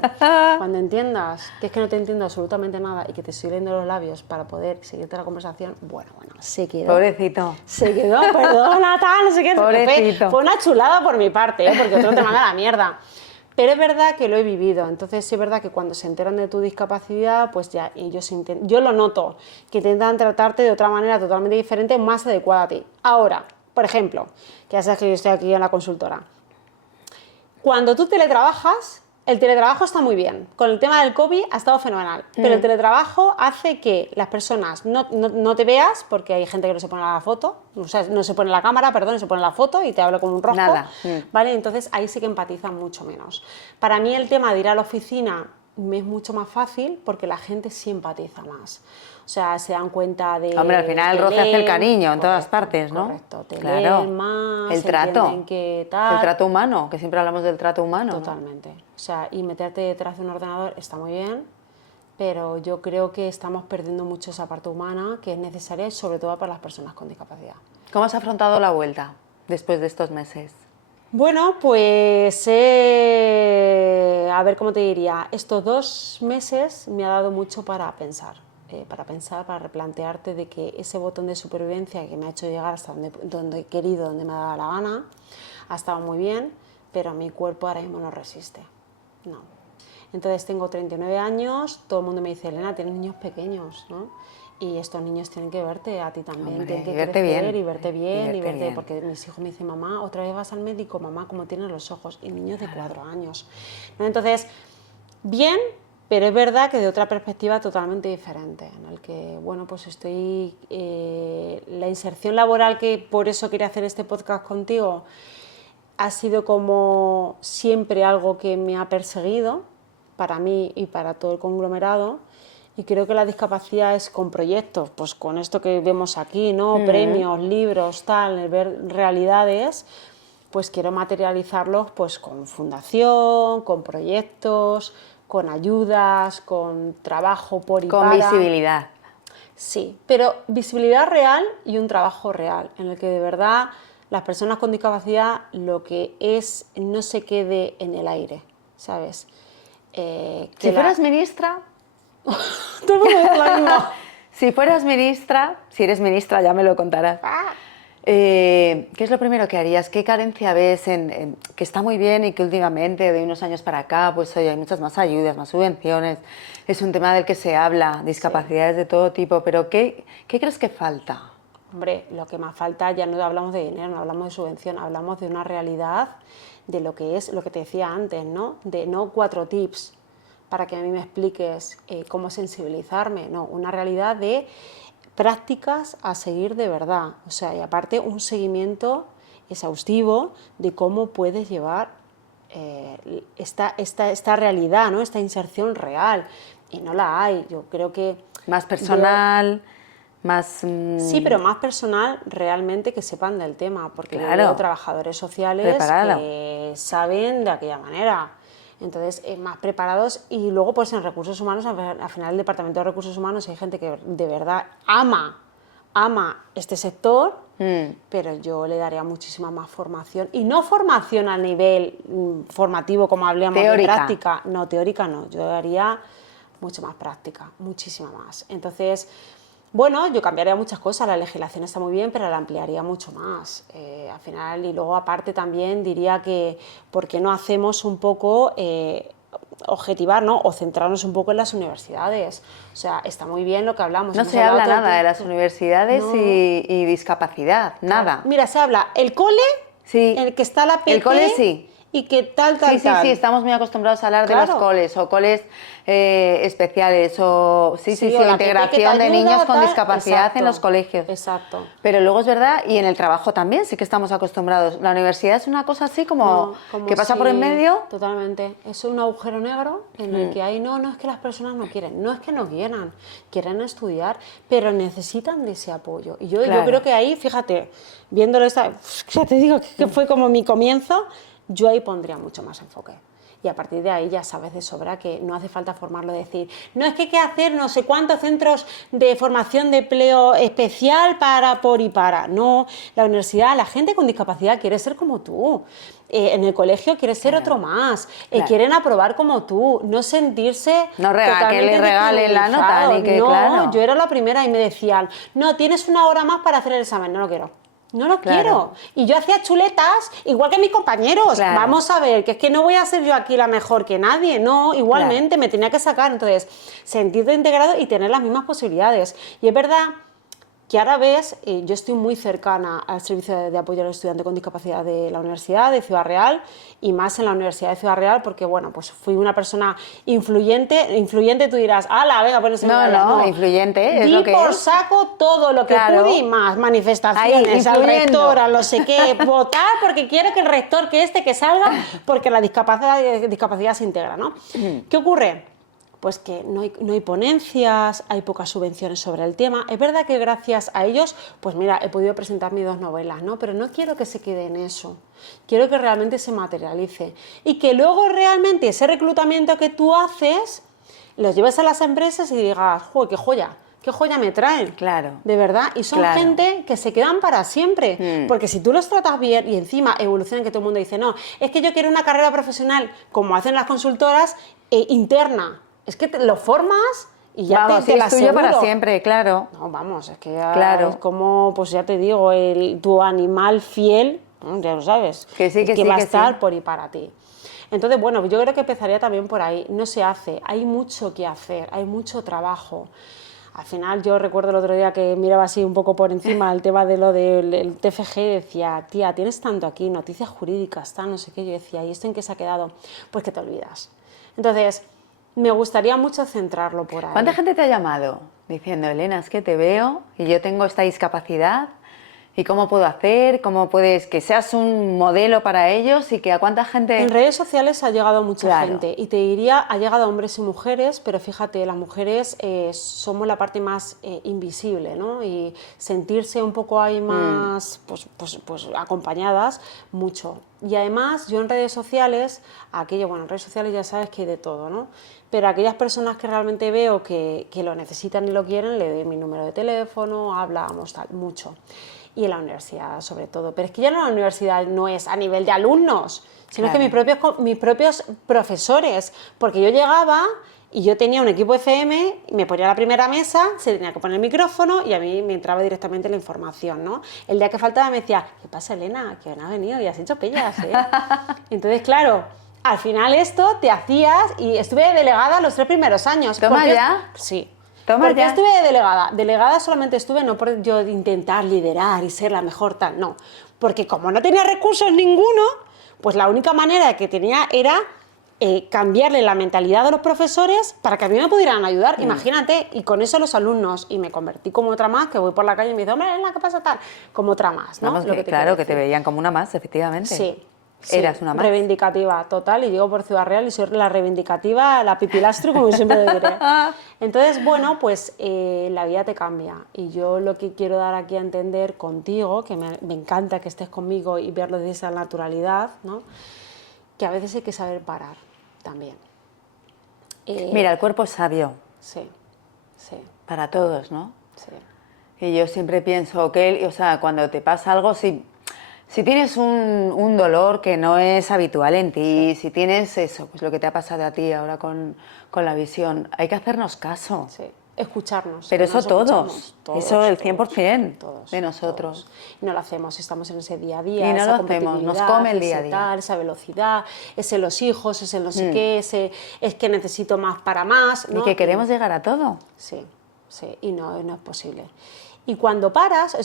cuando entiendas que es que no te entiendo absolutamente nada y que te estoy leyendo los labios para poder seguirte la conversación, bueno, se quedó. Pobrecito. Se quedó, perdona, tal, no sé qué. Pobrecito. Fue una chulada por mi parte, porque otro te manda a la mierda. Pero es verdad que lo he vivido, entonces sí es verdad que cuando se enteran de tu discapacidad, pues ya ellos yo lo noto, que intentan tratarte de otra manera totalmente diferente, más adecuada a ti. Ahora, por ejemplo, que ya sabes que yo estoy aquí en la consultora, cuando tú teletrabajas, El teletrabajo está muy bien. Con el tema del COVID ha estado fenomenal. Pero el teletrabajo hace que las personas no te veas, porque hay gente que no se pone la foto, o sea, no se pone la cámara, perdón, se pone la foto y te habla como un rosco. Nada. ¿Vale? Entonces ahí sí que empatizan mucho menos. Para mí el tema de ir a la oficina me es mucho más fácil porque la gente sí empatiza más. O sea, se dan cuenta de... Hombre, al final el roce hace el cariño en todas partes, ¿no? Correcto, te Claro. leen más, El trato. entienden que tal... El trato humano, que siempre hablamos del trato humano. Totalmente. O sea, y meterte detrás de un ordenador está muy bien, pero yo creo que estamos perdiendo mucho esa parte humana que es necesaria y sobre todo para las personas con discapacidad. ¿Cómo has afrontado la vuelta después de estos meses? Bueno, pues a ver cómo te diría, estos 2 meses me ha dado mucho para pensar, para replantearte de que ese botón de supervivencia que me ha hecho llegar hasta donde he querido, donde me ha dado la gana, ha estado muy bien, pero mi cuerpo ahora mismo no resiste, no. Entonces tengo 39 años, todo el mundo me dice, Elena, tienes niños pequeños, ¿no? Y estos niños tienen que verte a ti también, Hombre, tienen que y verte crecer bien, y verte bien, y verte bien. porque mis hijos me dicen, mamá, otra vez vas al médico, mamá, ¿cómo tienes los ojos? Y niños de 4 años, ¿no? Entonces, bien, pero es verdad que de otra perspectiva totalmente diferente, en el que, bueno, pues estoy, la inserción laboral, que por eso quería hacer este podcast contigo, ha sido como siempre algo que me ha perseguido, para mí y para todo el conglomerado, y creo que la discapacidad es con proyectos, pues con esto que vemos aquí, ¿no? Premios, libros, tal, el ver realidades, pues quiero materializarlos pues con fundación, con proyectos, con ayudas, con trabajo por y Con para. visibilidad. Sí, pero visibilidad real y un trabajo real, en el que de verdad las personas con discapacidad lo que es no se quede en el aire, ¿sabes? Si fueras ministra... Todo el mundo dice lo mismo. Si fueras ministra, si eres ministra ya me lo contarás. ¿Qué es lo primero que harías? ¿Qué carencia ves que está muy bien y que últimamente, de unos años para acá, pues oye, hay muchas más ayudas, más subvenciones? Es un tema del que se habla, discapacidades de todo tipo, pero ¿qué crees que falta? Hombre, lo que más falta, ya no hablamos de dinero, no hablamos de subvención, hablamos de una realidad de lo que es, lo que te decía antes, ¿no? De no 4 tips para que a mí me expliques cómo sensibilizarme, no, una realidad de prácticas a seguir de verdad, o sea, y aparte un seguimiento exhaustivo de cómo puedes llevar esta realidad, ¿no? Esta inserción real, y no la hay, yo creo que... Más personal, más... Sí, pero más personal realmente que sepan del tema, porque yo Claro. veo trabajadores sociales Preparado. que saben de aquella manera. Entonces, más preparados, y luego pues en recursos humanos, al final el departamento de recursos humanos hay gente que de verdad ama este sector, pero yo le daría muchísima más formación, y no formación a nivel formativo como hablamos de práctica, no, teórica no, yo daría mucho más práctica, muchísima más. Entonces, bueno, yo cambiaría muchas cosas, la legislación está muy bien, pero la ampliaría mucho más, al final, y luego aparte también diría que, ¿por qué no hacemos un poco, objetivar, ¿no? O centrarnos un poco en las universidades? O sea, está muy bien lo que hablamos. No se habla nada de las universidades y discapacidad, nada. Mira, se habla el cole, sí. en el que está la PT, el cole sí. Y que tal. Sí, estamos muy acostumbrados a hablar de los coles, o coles especiales, o integración de niños con discapacidad en los colegios. Exacto. Pero luego es verdad, y en el trabajo también, sí que estamos acostumbrados. La universidad es una cosa así como que pasa por en medio. Totalmente. Es un agujero negro en el que hay, no es que las personas no quieren, no es que no quieran, quieren estudiar, pero necesitan de ese apoyo. Y yo creo que ahí, fíjate, viéndolo ya te digo que fue como mi comienzo, yo ahí pondría mucho más enfoque. Y a partir de ahí ya sabes de sobra que no hace falta formarlo, decir, no es que hay que hacer no sé cuántos centros de formación de empleo especial por y para. No, la universidad, la gente con discapacidad quiere ser como tú. En el colegio quiere ser otro más. Quieren aprobar como tú, no sentirse que le regalen la nota. Ni que, claro. Yo era la primera y me decían, no, tienes 1 hora más para hacer el examen, no lo quiero. No lo quiero. Y yo hacía chuletas igual que mis compañeros. Claro. Vamos a ver, que es que no voy a ser yo aquí la mejor que nadie. No, igualmente me tenía que sacar. Entonces, sentirte integrado y tener las mismas posibilidades. Y es verdad que ahora ves, yo estoy muy cercana al servicio de apoyo al estudiante con discapacidad de la Universidad de Ciudad Real y más en la Universidad de Ciudad Real porque, bueno, pues fui una persona influyente tú dirás, ¡hala, venga, ponerse No, influyente, es di lo que por es. saco todo lo que Claro. pude y más, manifestaciones, Ahí, al influyendo. rector, a no sé qué, votar porque quiero que el rector que salga porque la discapacidad se integra, ¿no? ¿Qué ocurre? Pues que no hay ponencias, hay pocas subvenciones sobre el tema. Es verdad que gracias a ellos, pues mira, he podido presentar mis 2 novelas, ¿no? Pero no quiero que se quede en eso. Quiero que realmente se materialice. Y que luego realmente ese reclutamiento que tú haces, los lleves a las empresas y digas, ¡joder, qué joya me traen! Claro. De verdad. Y son Claro. gente que se quedan para siempre. Porque si tú los tratas bien y encima evolucionan, que todo el mundo dice, no, es que yo quiero una carrera profesional, como hacen las consultoras, interna. Es que lo formas y ya Vamos, te sí, la es tuyo aseguro. para siempre, claro. No, vamos, es que ya Claro. es como, pues ya te digo, tu animal fiel, ya lo sabes, Que sí, que sí, va a que estar sí. por y para ti. Entonces, bueno, yo creo que empezaría también por ahí. No se hace, hay mucho que hacer, hay mucho trabajo. Al final, yo recuerdo el otro día que miraba así un poco por encima el tema de lo del TFG y decía, tía, tienes tanto aquí, noticias jurídicas, tal, no sé qué. Yo decía, ¿y esto en qué se ha quedado? Pues que te olvidas. Entonces, me gustaría mucho centrarlo por ahí. ¿Cuánta gente te ha llamado diciendo, Elena, es que te veo y yo tengo esta discapacidad y cómo puedo hacer, cómo puedes que seas un modelo para ellos y que a cuánta gente... En redes sociales ha llegado mucha Claro. gente y te diría, ha llegado hombres y mujeres, pero fíjate, las mujeres somos la parte más invisible, ¿no? Y sentirse un poco ahí más pues acompañadas, mucho. Y además, yo en redes sociales, en redes sociales ya sabes que hay de todo, ¿no? Pero a aquellas personas que realmente veo que lo necesitan y lo quieren, le doy mi número de teléfono, hablamos, tal, mucho. Y en la universidad sobre todo. Pero es que ya en la universidad no es a nivel de alumnos, sino Claro. que mis propios profesores, porque yo llegaba y yo tenía un equipo FM, me ponía a la primera mesa, se tenía que poner el micrófono y a mí me entraba directamente la información, ¿no? El día que faltaba me decía, ¿qué pasa, Elena? Que no has venido y has hecho pellas, ¿eh? Entonces, claro, al final esto te hacías y estuve de delegada los 3 primeros años. ¿Toma porque ya? Sí. Toma ¿Por qué ya. estuve de delegada? Delegada solamente estuve no por yo intentar liderar y ser la mejor tal, no. Porque como no tenía recursos ninguno, pues la única manera que tenía era cambiarle la mentalidad de los profesores para que a mí me pudieran ayudar, imagínate, y con eso los alumnos, y me convertí como otra más, que voy por la calle y me dice, hombre, Elena, ¿qué pasa tal? Como otra más, ¿no? Vamos, Lo que, te claro, quiero que te decir. veían como una más, efectivamente. Sí. Sí, Eras una más. reivindicativa, total, y llego por Ciudad Real y soy la reivindicativa, la pipilastro, como siempre diré. Entonces, bueno, pues la vida te cambia y yo lo que quiero dar aquí a entender contigo, que me encanta que estés conmigo y verlo desde esa naturalidad, ¿no? Que a veces hay que saber parar también. Mira, el cuerpo es sabio Sí, sí, para todos, ¿no? sí. Y yo siempre pienso que, o sea, cuando te pasa algo, si tienes un dolor que no es habitual en ti, si tienes eso, pues lo que te ha pasado a ti ahora con la visión, hay que hacernos caso. Sí, escucharnos. Pero que eso nos escuchamos, eso el 100% todos, de nosotros. todos. Y no lo hacemos, estamos en ese día a día, Y no esa lo hacemos, nos competitividad, come el día a ese día. tal, esa velocidad, ese los hijos, ese no sé qué, ese es que necesito más para más, ¿no? Y que queremos llegar a todo. Sí, sí, y no es posible. Y cuando paras,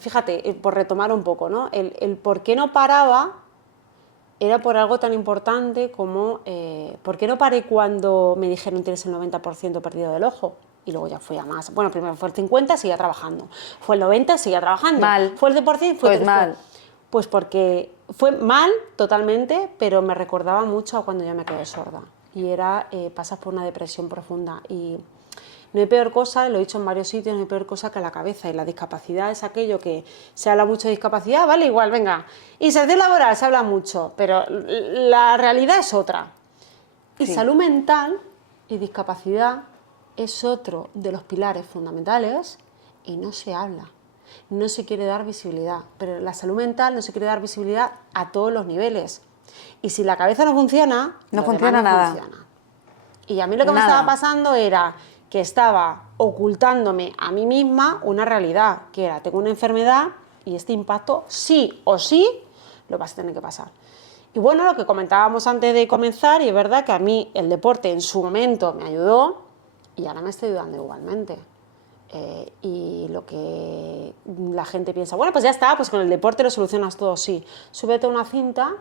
fíjate, por retomar un poco, ¿no? El por qué no paraba era por algo tan importante como ¿por qué no paré cuando me dijeron tienes el 90% perdido del ojo? Y luego ya fui a más. Bueno, primero fue el 50, seguía trabajando. Fue el 90, seguía trabajando. Mal. Fue el 10%, fue Pues mal. Pues porque fue mal totalmente, pero me recordaba mucho a cuando yo me quedé sorda. Y era, pasas por una depresión profunda. Y no hay peor cosa, lo he dicho en varios sitios, no hay peor cosa que la cabeza. Y la discapacidad es aquello que se habla mucho de discapacidad, vale, igual, venga. Inserción laboral se habla mucho, pero la realidad es otra. Y Sí. salud mental y discapacidad es otro de los pilares fundamentales y no se habla. No se quiere dar visibilidad, pero la salud mental no se quiere dar visibilidad a todos los niveles. Y si la cabeza no funciona, No lo funciona demás no nada. funciona. Y a mí lo que me Nada. estaba pasando era que estaba ocultándome a mí misma una realidad, que era, tengo una enfermedad y este impacto sí o sí lo vas a tener que pasar. Y bueno, lo que comentábamos antes de comenzar, y es verdad que a mí el deporte en su momento me ayudó y ahora me está ayudando igualmente. Y lo que la gente piensa, bueno, pues ya está, pues con el deporte lo solucionas todo, sí. Súbete a una cinta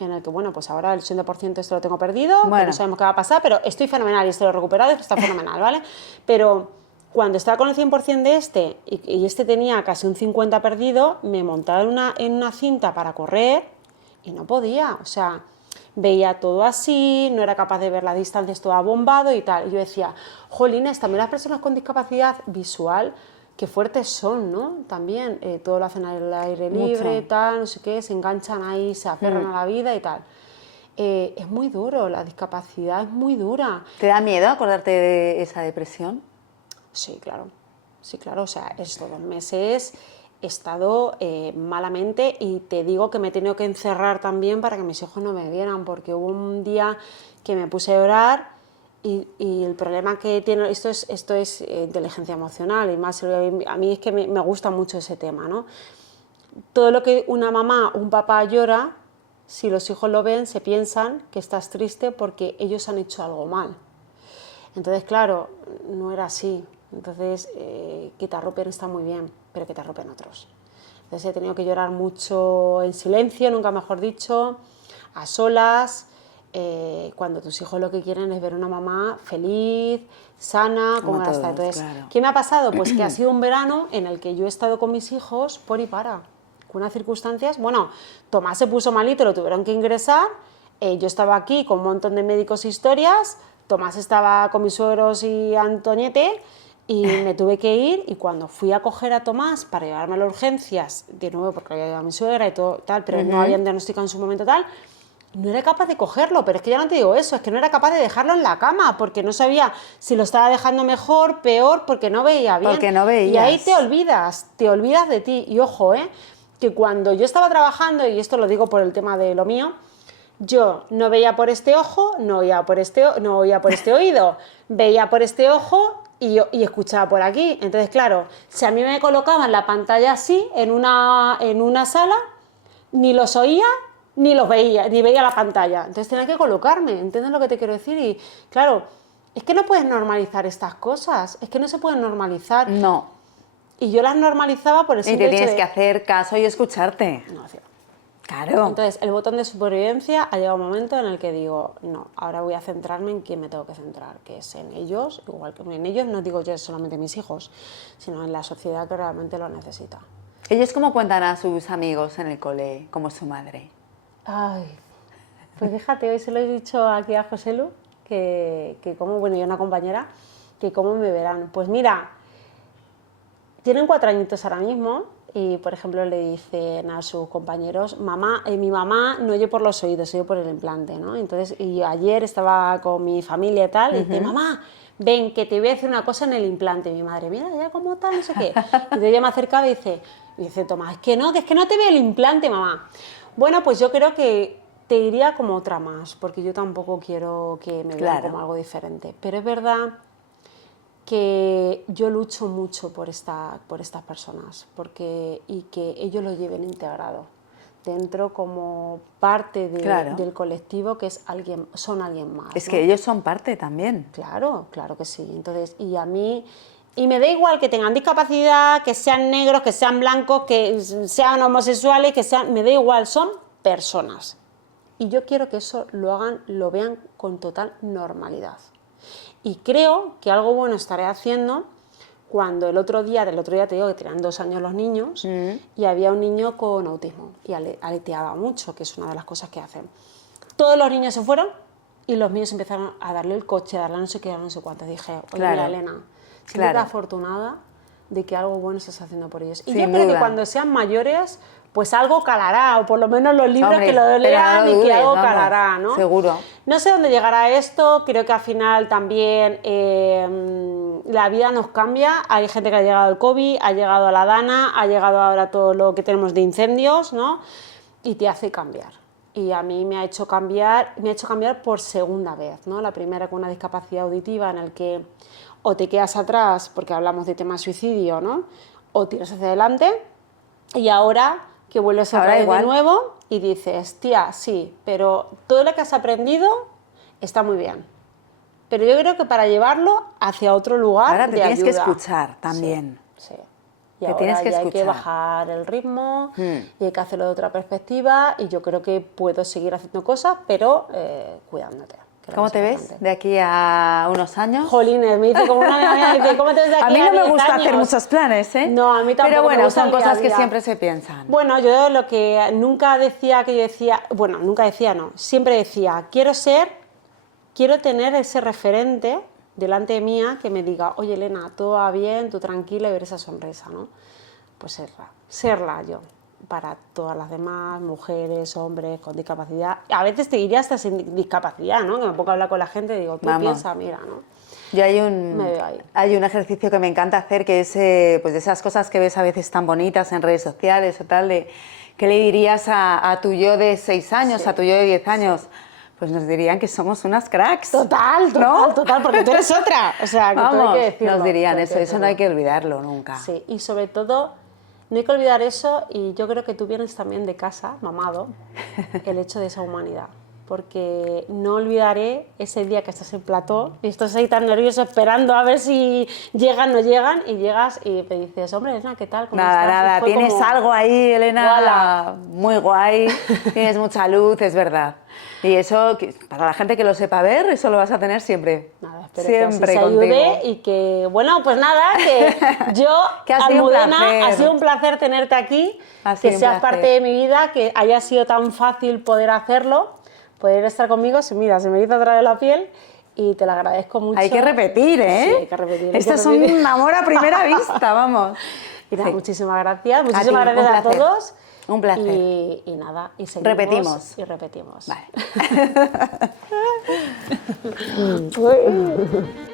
en el que, bueno, pues ahora el 80% esto lo tengo perdido, que Bueno. no sabemos qué va a pasar, pero estoy fenomenal y esto lo he recuperado y está fenomenal, ¿vale? Pero cuando estaba con el 100% de este y este tenía casi un 50% perdido, me montaba en una cinta para correr y no podía, o sea, veía todo así, no era capaz de ver las distancias, todo abombado y tal. Y yo decía, jolines, también las personas con discapacidad visual, qué fuertes son, ¿no? También, todo lo hacen al aire libre, Mucho. tal, no sé qué, se enganchan ahí, se aferran a la vida y tal. Es muy duro, la discapacidad es muy dura. ¿Te da miedo acordarte de esa depresión? Sí, claro, o sea, estos 2 meses he estado malamente y te digo que me he tenido que encerrar también para que mis hijos no me vieran, porque hubo un día que me puse a llorar y el problema que tiene, esto es inteligencia emocional y más, a mí es que me gusta mucho ese tema, ¿no? Todo lo que una mamá o un papá llora, si los hijos lo ven, se piensan que estás triste porque ellos han hecho algo mal. Entonces, claro, no era así. Entonces, que te arropen está muy bien, pero que te arropen otros. Entonces he tenido que llorar mucho en silencio, nunca mejor dicho, a solas, cuando tus hijos lo que quieren es ver una mamá feliz, sana, Como con ganas de estar. todos, Entonces, claro. ¿qué me ha pasado? Pues que ha sido un verano en el que yo he estado con mis hijos por y para, con unas circunstancias, bueno, Tomás se puso malito, lo tuvieron que ingresar, yo estaba aquí con un montón de médicos e historias, Tomás estaba con mis suegros y Antoñete, y me tuve que ir, y cuando fui a coger a Tomás para llevarme a las urgencias, de nuevo porque había llevado a mi suegra y todo tal, pero no habían diagnosticado en su momento tal, no era capaz de cogerlo, pero es que ya no te digo eso, es que no era capaz de dejarlo en la cama, porque no sabía si lo estaba dejando mejor, peor, porque no veía bien. Porque no veías. Y ahí te olvidas de ti. Y ojo, que cuando yo estaba trabajando, y esto lo digo por el tema de lo mío, yo no veía por este ojo, no oía por este oído, veía por este ojo y escuchaba por aquí. Entonces, claro, si a mí me colocaban la pantalla así en una sala, ni los oía ni los veía, ni veía la pantalla. Entonces tenía que colocarme, ¿entiendes lo que te quiero decir? Y claro, es que no puedes normalizar estas cosas, es que no se pueden normalizar. No. Y yo las normalizaba por el Y simple te hecho tienes de... que hacer caso y escucharte. No hacía. Claro. Entonces, el botón de supervivencia ha llegado un momento en el que digo, no, ahora voy a centrarme en quién me tengo que centrar, que es en ellos, igual que en ellos, no digo yo solamente mis hijos, sino en la sociedad que realmente lo necesita. ¿Ellos cómo cuentan a sus amigos en el cole como su madre? Ay, pues fíjate, hoy se lo he dicho aquí a José Lu, que como, bueno, y a una compañera, que cómo me verán. Pues mira, tienen 4 añitos ahora mismo y, por ejemplo, le dicen a sus compañeros, mamá, mi mamá no oye por los oídos, oye por el implante, ¿no? Entonces, y ayer estaba con mi familia y tal, y dice, mamá, ven, que te voy a hacer una cosa en el implante. Y mi madre, mira, ya como tal, no sé qué. Y entonces ella me acercaba y dice, Tomás, que es que no te veo el implante, mamá. Bueno, pues yo creo que te iría como otra más, porque yo tampoco quiero que me vean como algo diferente. Pero es verdad que yo lucho mucho por estas personas, y que ellos lo lleven integrado dentro como parte del colectivo, que son alguien más. Es ¿no? que ellos son parte también. Claro, claro que sí. Entonces, y a mí... Y me da igual que tengan discapacidad, que sean negros, que sean blancos, que sean homosexuales, me da igual, son personas. Y yo quiero que eso lo vean con total normalidad. Y creo que algo bueno estaré haciendo cuando del otro día te digo que tenían 2 años los niños y había un niño con autismo y aleteaba mucho, que es una de las cosas que hacen. Todos los niños se fueron y los míos empezaron a darle el coche, a darle no sé qué, a no sé cuánto. Dije, oye, mira, Elena, siéntete afortunada de que algo bueno estás haciendo por ellos. Y yo creo que cuando sean mayores, pues algo calará, o por lo menos los libros que lo lean y que algo calará, ¿no? Seguro. No sé dónde llegará esto, creo que al final también la vida nos cambia. Hay gente que ha llegado al COVID, ha llegado a la Dana, ha llegado ahora todo lo que tenemos de incendios, ¿no? Y te hace cambiar. Y a mí me ha hecho cambiar por segunda vez, ¿no? La primera con una discapacidad auditiva en el que o te quedas atrás, porque hablamos de tema suicidio, ¿no? O tiras hacia adelante, y ahora que vuelves a traer de nuevo y dices, tía, sí, pero todo lo que has aprendido está muy bien, pero yo creo que para llevarlo hacia otro lugar Ahora te de tienes que ayuda. escuchar también. Sí. Y Te ahora tienes que ya hay que escuchar. bajar el ritmo Mm. y hay que hacerlo de otra perspectiva y yo creo que puedo seguir haciendo cosas, pero cuidándote. Que es lo ¿Cómo más te ves importante. de aquí a unos años? Jolines, me dice como una amiga mía, dice, ¿cómo te ves de aquí A mí no me 10 gusta hacer años? muchos planes, ¿eh? No, a mí tampoco Pero me bueno, gusta son el día a cosas que día. siempre se piensan. Bueno, yo lo que nunca decía que yo decía, bueno, nunca decía no, siempre decía, quiero tener ese referente delante mía que me diga, oye Elena, todo va bien, tú tranquila y ver esa sonrisa, ¿no? Pues serla yo, para todas las demás, mujeres, hombres, con discapacidad. A veces te diría hasta sin discapacidad, ¿no? Que me pongo a hablar con la gente y digo, tú Vamos. piensa, mira, ¿no? Yo Me veo ahí. hay un ejercicio que me encanta hacer, que es pues de esas cosas que ves a veces tan bonitas en redes sociales o tal, de ¿qué le dirías a tu yo de 6 años, Sí. a tu yo de 10 años? Pues nos dirían que somos unas cracks. Total, ¿no? total, porque tú eres otra. O sea, que todo Vamos, hay que decirlo. nos dirían todo hay eso, eso no hay que olvidarlo nunca. Sí, y sobre todo, no hay que olvidar eso, y yo creo que tú vienes también de casa, mamado, el hecho de esa humanidad. Porque no olvidaré ese día que estás en plató y estás ahí tan nervioso esperando a ver si llegan o no llegan, y llegas y te dices, hombre, Elena, ¿qué tal? ¿Cómo Nada, estás? Y nada, fue tienes como, algo ahí, Elena, ¡Hola! muy guay, tienes mucha luz, es verdad. Y eso, para la gente que lo sepa ver, eso lo vas a tener siempre. Nada, espero siempre que así se contigo. ayude y que, bueno, pues nada, que yo, Que ha sido un Almudena, placer. ha sido un placer tenerte aquí, Ha sido que un seas placer. parte de mi vida, que haya sido tan fácil poder hacerlo, poder estar conmigo. Mira, se me hizo otra vez la piel y te lo agradezco mucho. Hay que repetir, ¿eh? Sí, hay que repetir. Esto es un amor a primera vista, vamos. Y nada, Sí. muchísimas gracias, ti, muchísimas un gracias a placer. todos. Un placer. Y nada, y seguimos Repetimos. y repetimos. Vale. Uy.